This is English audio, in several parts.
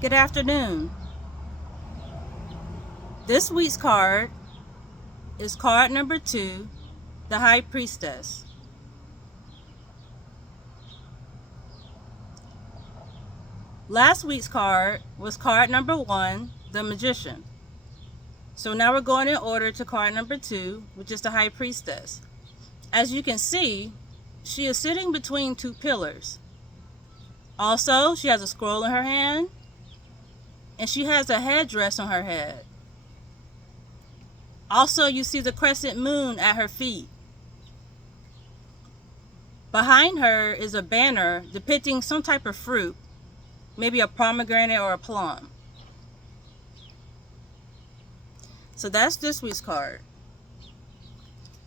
Good afternoon. This week's card is card number 2, the High Priestess. Last week's card was card number 1, the Magician. So now we're going in order to card number 2, which is the High Priestess. As you can see, she is sitting between two pillars. Also, she has a scroll in her hand, and she has a headdress on her head. Also, you see the crescent moon at her feet. Behind her is a banner depicting some type of fruit, maybe a pomegranate or a plum. So that's this week's card.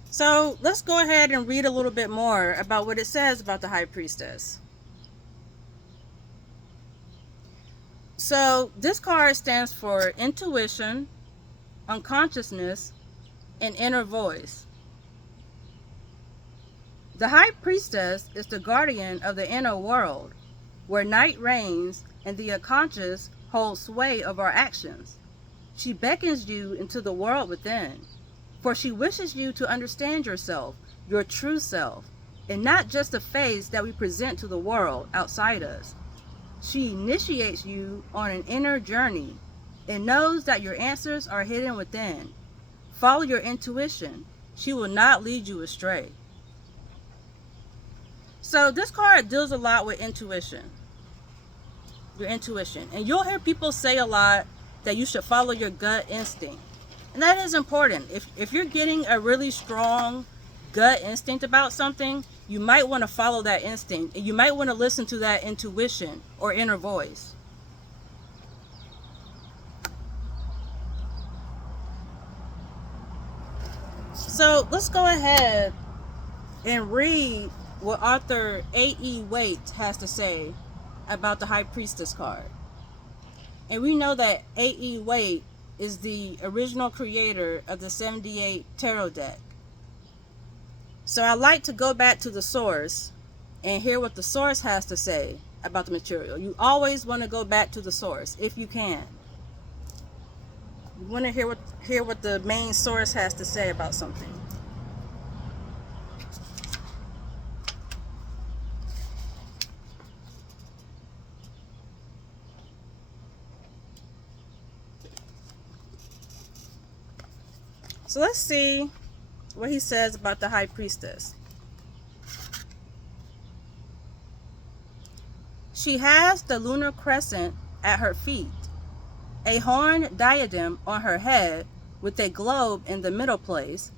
So let's go ahead and read a little bit more about what it says about the High Priestess. So this card stands for intuition, unconsciousness, and inner voice. The High Priestess is the guardian of the inner world, where night reigns and the unconscious holds sway of our actions. She beckons you into the world within, for she wishes you to understand yourself, your true self, and not just the face that we present to the world outside us. She initiates you on an inner journey and knows that your answers are hidden within. Follow your intuition. She will not lead you astray. So this card deals a lot with intuition. Your intuition. And you'll hear people say a lot that you should follow your gut instinct. And that is important. If you're getting a really strong gut instinct about something, you might want to follow that instinct. And you might want to listen to that intuition or inner voice. So let's go ahead and read what author A.E. Waite has to say about the High Priestess card. And we know that A.E. Waite is the original creator of the 78 tarot deck. So I like to go back to the source and hear what the source has to say about the material. You always want to go back to the source if you can. You want to hear what the main source has to say about something. So let's see what he says about the High Priestess. She has the lunar crescent at her feet, a horn diadem on her head with a globe in the middle place,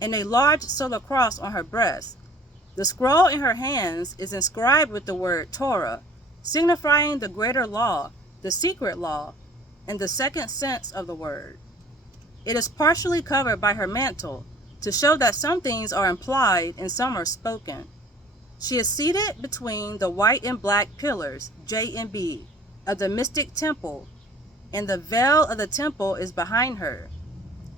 and a large solar cross on her breast. The scroll in her hands is inscribed with the word Torah, signifying the greater law, the secret law, in the second sense of the word. It is partially covered by her mantle, to show that some things are implied and some are spoken. She is seated between the white and black pillars, J and B, of the mystic temple, and the veil of the temple is behind her.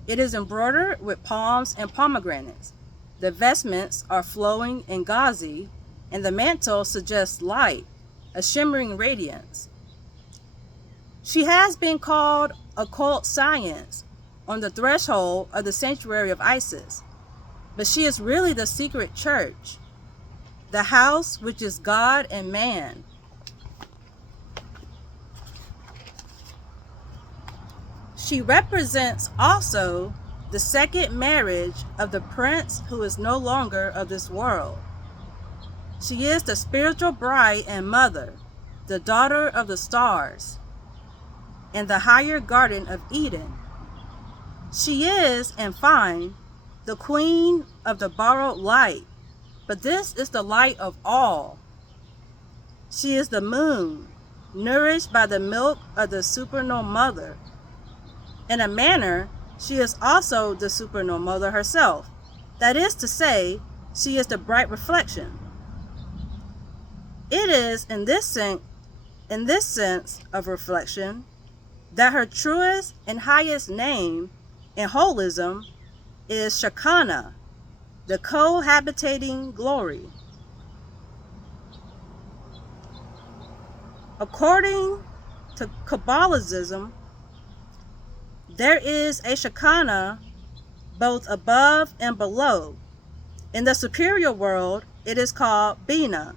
It is embroidered with palms and pomegranates. The vestments are flowing and gauzy, and the mantle suggests light, a shimmering radiance. She has been called occult science on the threshold of the sanctuary of Isis, but she is really the secret church, the house which is God and man. She represents also the second marriage of the prince who is no longer of this world. She is the spiritual bride and mother, the daughter of the stars, and the higher garden of Eden. She is, in fine, the queen of the borrowed light, but this is the light of all. She is the moon, nourished by the milk of the supernal mother. In a manner, she is also the supernal mother herself. That is to say, she is the bright reflection. It is in this sense of reflection that her truest and highest name in holism is Shekinah, the cohabitating glory. According to Kabbalism, there is a Shekinah both above and below. In the superior world, it is called Bina,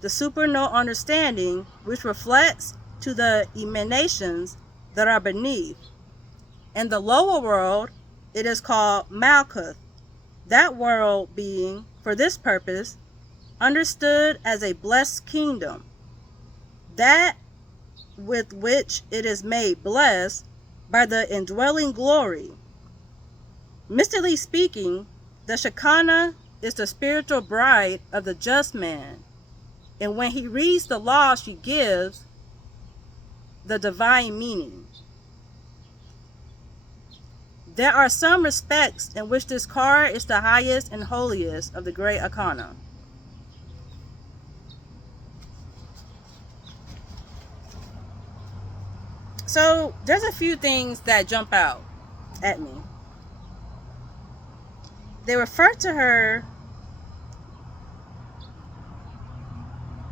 the supernal understanding which reflects to the emanations that are beneath. In the lower world, it is called Malkuth, that world being, for this purpose, understood as a blessed kingdom, that with which it is made blessed by the indwelling glory. Mystically speaking, the Shekinah is the spiritual bride of the just man, and when he reads the law, she gives the divine meaning. There are some respects in which this card is the highest and holiest of the great arcana. So there's a few things that jump out at me. They refer to her,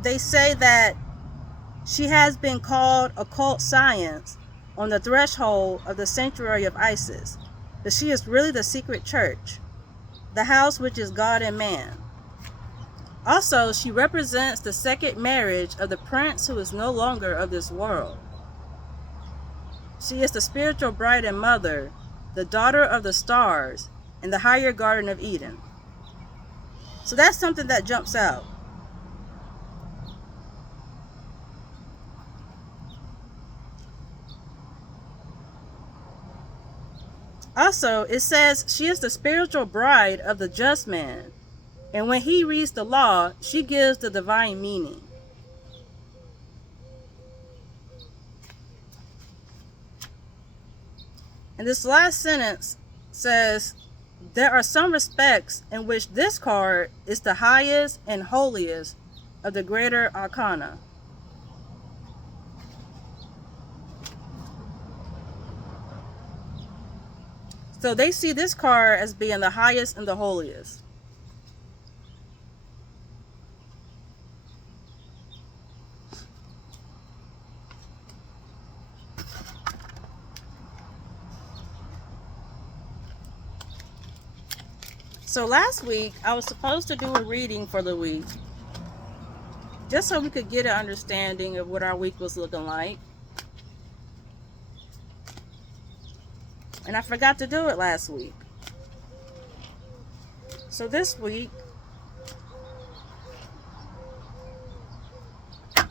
they say that she has been called occult science on the threshold of the sanctuary of Isis, that she is really the secret church, the house which is God and man. Also, she represents the second marriage of the prince who is no longer of this world. She is the spiritual bride and mother, the daughter of the stars, in the higher Garden of Eden. So that's something that jumps out. Also, it says she is the spiritual bride of the just man, and when he reads the law, she gives the divine meaning. And this last sentence says, there are some respects in which this card is the highest and holiest of the greater arcana. So they see this card as being the highest and the holiest. So last week, I was supposed to do a reading for the week, just so we could get an understanding of what our week was looking like. And I forgot to do it last week. So this week, I'm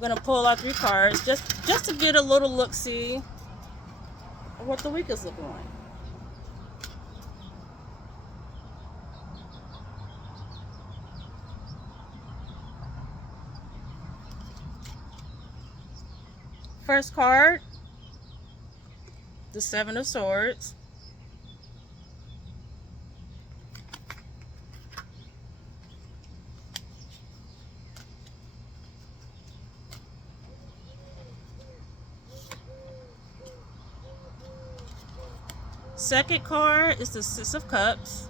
going to pull out 3 cards just to get a little look-see of what the week is looking like. First card, the 7 of Swords. Second card is the 6 of Cups.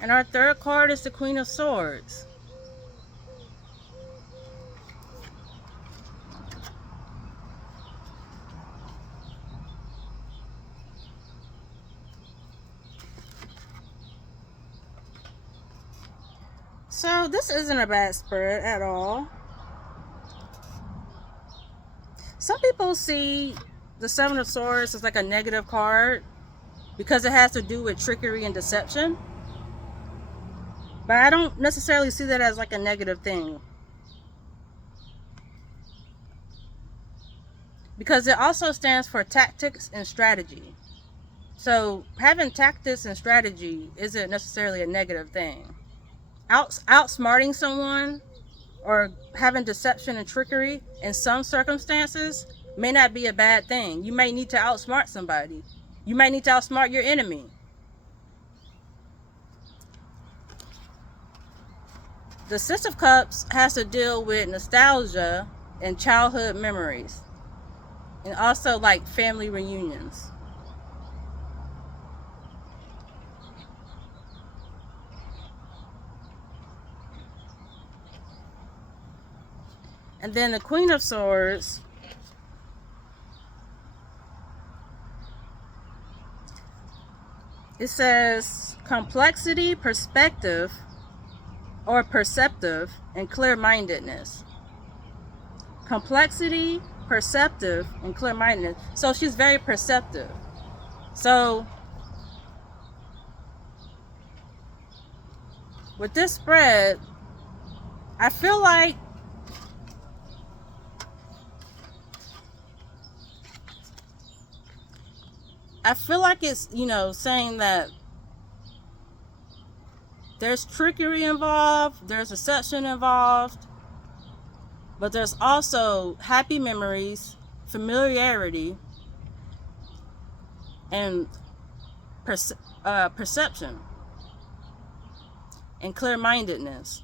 And our third card is the Queen of Swords. So this isn't a bad spread at all. Some people see the 7 of Swords as like a negative card because it has to do with trickery and deception. But I don't necessarily see that as like a negative thing, because it also stands for tactics and strategy. So having tactics and strategy isn't necessarily a negative thing. Outsmarting someone or having deception and trickery in some circumstances may not be a bad thing. You may need to outsmart somebody. You might need to outsmart your enemy. The Six of Cups has to deal with nostalgia and childhood memories, and also like family reunions. And then the Queen of Swords, it says complexity, perspective, or perceptive, and clear-mindedness. Complexity, perceptive, and clear-mindedness. So she's very perceptive. So with this spread, I feel like it's, saying that there's trickery involved, there's deception involved, but there's also happy memories, familiarity, and perception, and clear-mindedness.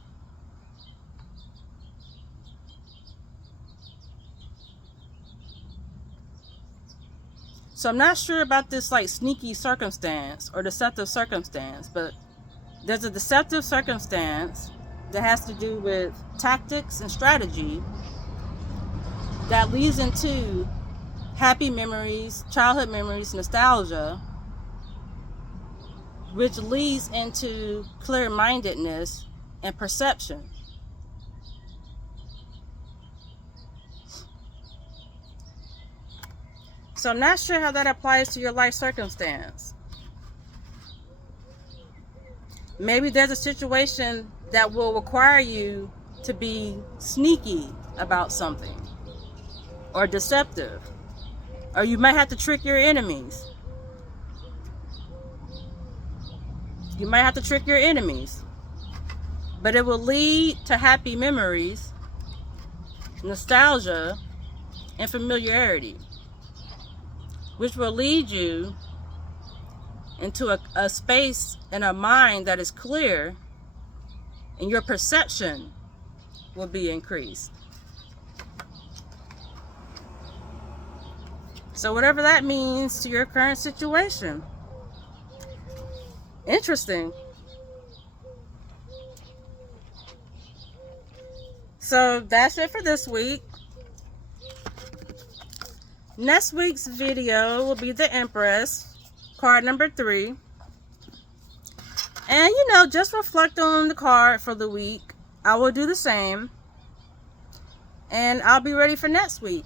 So I'm not sure about this like sneaky circumstance or deceptive circumstance, but there's a deceptive circumstance that has to do with tactics and strategy that leads into happy memories, childhood memories, nostalgia, which leads into clear-mindedness and perception. So I'm not sure how that applies to your life circumstance. Maybe there's a situation that will require you to be sneaky about something, or deceptive, or you might have to trick your enemies. You might have to trick your enemies, but it will lead to happy memories, nostalgia, and familiarity, which will lead you into a space and a mind that is clear, and your perception will be increased. So whatever that means to your current situation. Interesting. So that's it for this week. Next week's video will be the Empress, card number 3. And just reflect on the card for the week. I will do the same. And I'll be ready for next week.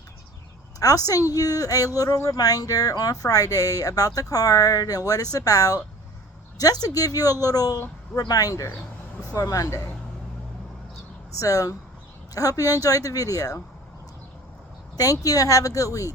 I'll send you a little reminder on Friday about the card and what it's about, just to give you a little reminder before Monday. So I hope you enjoyed the video. Thank you and have a good week.